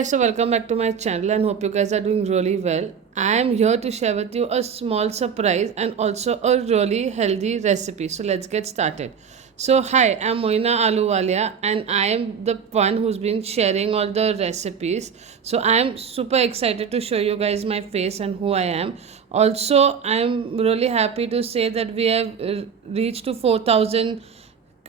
guys, so welcome back to my channel and hope you guys are doing really well. I am here to share with you a small surprise and also a really healthy recipe. So let's get started. So hi, I'm Moina Aluwalia and I am the one who's been sharing all the recipes. So I'm super excited to show you guys my face and who I am. Also, I'm really happy to say that we have reached to 4,000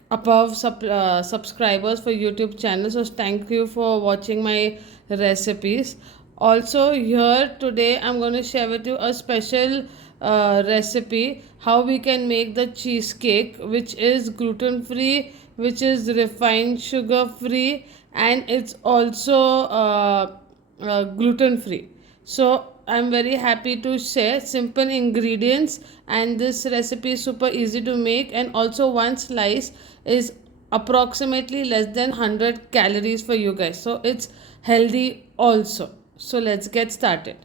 above subscribers for YouTube channel. So thank you for watching my recipes. Also here today I'm going to share with you a special recipe how we can make the cheesecake, which is gluten free, which is refined sugar free, and it's also gluten free. So I'm very happy to share simple ingredients, and this recipe is super easy to make, and also one slice is approximately less than 100 calories for you guys, so it's healthy also. So let's get started.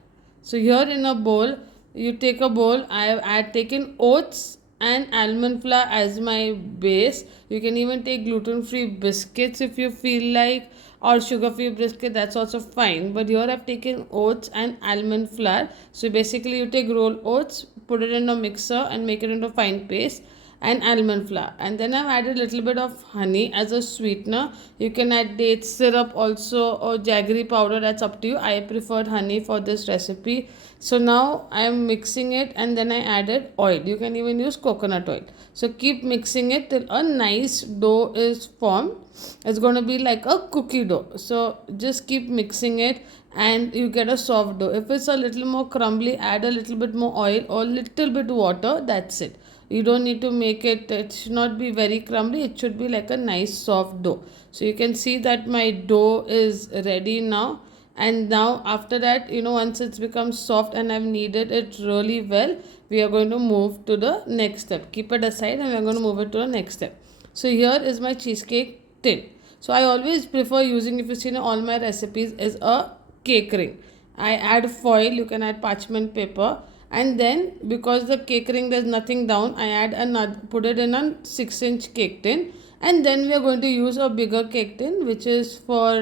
So here in a bowl, you take a bowl. I have taken oats and almond flour as my base. You can even take gluten-free biscuits if you feel like, or sugar-free biscuit, that's also fine. But here I've taken oats and almond flour. So basically you take rolled oats, put it in a mixer and make it into fine paste, and almond flour, and then I've added a little bit of honey as a sweetener. You can add date syrup also or jaggery powder, that's up to you. I preferred honey for this recipe. So now I am mixing it, and then I added oil. You can even use coconut oil. So keep mixing it till a nice dough is formed. It's going to be like a cookie dough. So just keep mixing it and you get a soft dough. If it's a little more crumbly, add a little bit more oil or little bit water. That's it. You don't need to make it should not be very crumbly. It should be like a nice soft dough. So you can see that my dough is ready now. And now after that, once it's become soft and I've kneaded it really well, we are going to move to the next step. Keep it aside and we're going to move it to the next step. So here is my cheesecake tin. So I always prefer using, if you see in all my recipes, is a cake ring. I add foil. You can add parchment paper, and then because the cake ring there's nothing down, I add another, put it in a 6-inch cake tin, and then we are going to use a bigger cake tin which is for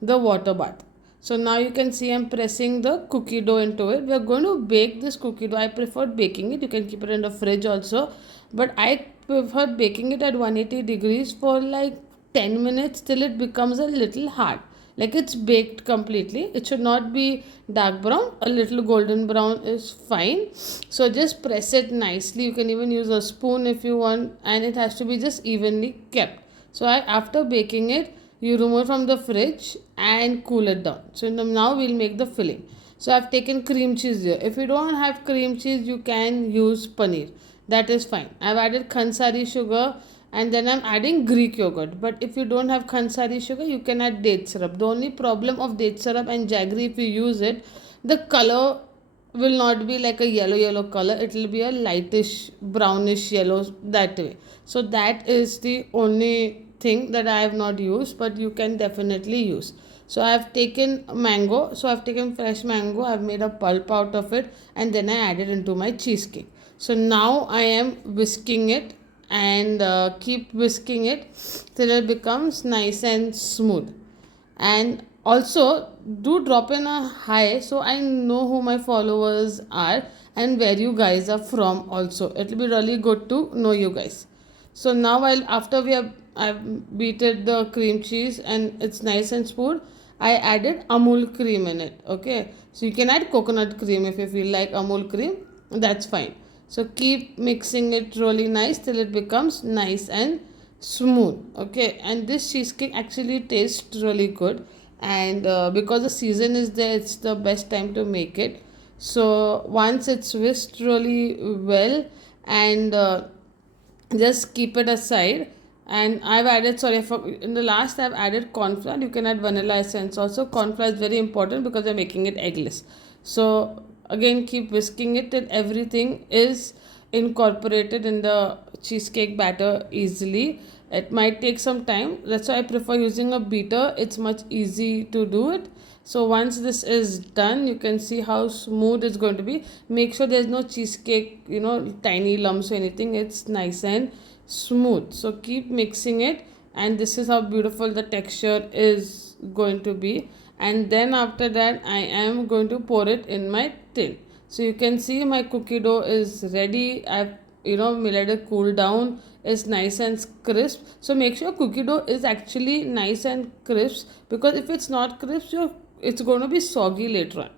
the water bath. So now you can see I'm pressing the cookie dough into it. We are going to bake this cookie dough. I prefer baking it. You can keep it in the fridge also, but I prefer baking it at 180 degrees for like 10 minutes till it becomes a little hard, like it's baked completely. It should not be dark brown. A little golden brown is fine. So just press it nicely. You can even use a spoon if you want, and it has to be just evenly kept. So after baking it, you remove it from the fridge and cool it down. So now we'll make the filling. So I've taken cream cheese here. If you don't have cream cheese, you can use paneer. That is fine. I've added khansari sugar, and then I'm adding Greek yogurt. But if you don't have khansari sugar, you can add date syrup. The only problem of date syrup and jaggery, if you use it, the color will not be like a yellow color. It will be a lightish brownish yellow, that way. So that is the only thing that I have not used, but you can definitely use. So I have taken mango. So I've taken fresh mango. I've made a pulp out of it, and then I added into my cheesecake. So now I am whisking it, and keep whisking it till it becomes nice and smooth. And also do drop in a hi, so I know who my followers are and where you guys are from also. It will be really good to know you guys. So now after I've beaten the cream cheese and it's nice and smooth, I added Amul cream in it. Okay, so you can add coconut cream if you feel like Amul cream, that's fine. So keep mixing it really nice till it becomes nice and smooth. Okay, and this cheesecake actually tastes really good, and because the season is there, it's the best time to make it. So once it's whisked really well, and just keep it aside. And I've added, in the last I've added corn flour. You can add vanilla essence also. Corn flour is very important because we're making it eggless. So again, keep whisking it till everything is incorporated in the cheesecake batter easily. It might take some time. That's why I prefer using a beater. It's much easy to do it. So once this is done, you can see how smooth it's going to be. Make sure there's no cheesecake, tiny lumps or anything. It's nice and smooth. So keep mixing it, and this is how beautiful the texture is going to be. and then after that I am going to pour it in my tin. So you can see my cookie dough is ready. I've let it cool down. It's nice and crisp. So make sure cookie dough is actually nice and crisp, because if it's not crisp, it's going to be soggy later on.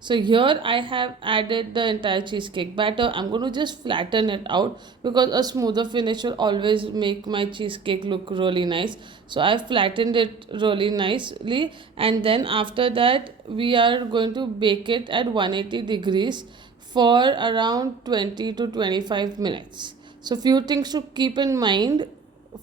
So here I have added the entire cheesecake batter. I'm going to just flatten it out, because a smoother finish will always make my cheesecake look really nice. So I flattened it really nicely, and then after that we are going to bake it at 180 degrees for around 20 to 25 minutes. So few things to keep in mind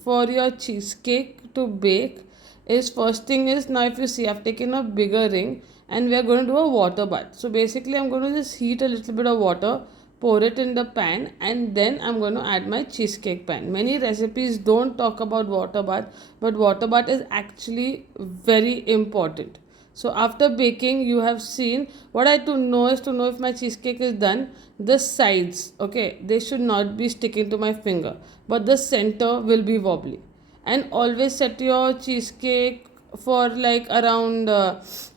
for your cheesecake to bake is, first thing is, now if you see, I've taken a bigger ring and we are going to do a water bath. So basically I'm going to just heat a little bit of water, pour it in the pan, and then I'm going to add my cheesecake pan. Many recipes don't talk about water bath, but water bath is actually very important. So after baking, you have seen, what I to know is, to know if my cheesecake is done, the sides, okay, they should not be sticking to my finger, but the center will be wobbly. And always set your cheesecake for like around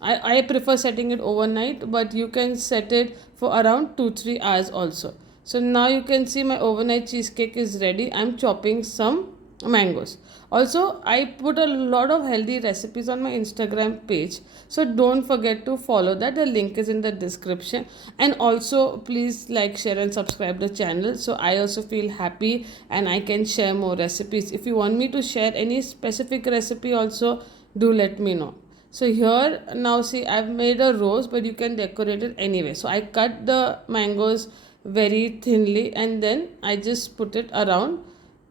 I prefer setting it overnight, but you can set it for around 2-3 hours also. So now you can see my overnight cheesecake is ready. I'm chopping some mangoes. Also, I put a lot of healthy recipes on my Instagram page, so don't forget to follow that. The link is in the description. And also please like, share and subscribe the channel, so I also feel happy and I can share more recipes. If you want me to share any specific recipe also, do let me know. So here now see, I've made a rose, but you can decorate it anyway. So I cut the mangoes very thinly and then I just put it around,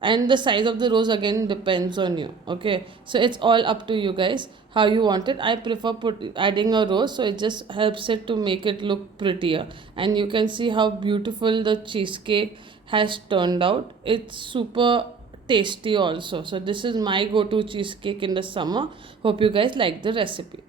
and the size of the rose again depends on you. Okay, so it's all up to you guys how you want it. I prefer adding a rose, so it just helps it to make it look prettier. And you can see how beautiful the cheesecake has turned out. It's super tasty also. So this is my go-to cheesecake in the summer. Hope you guys like the recipe.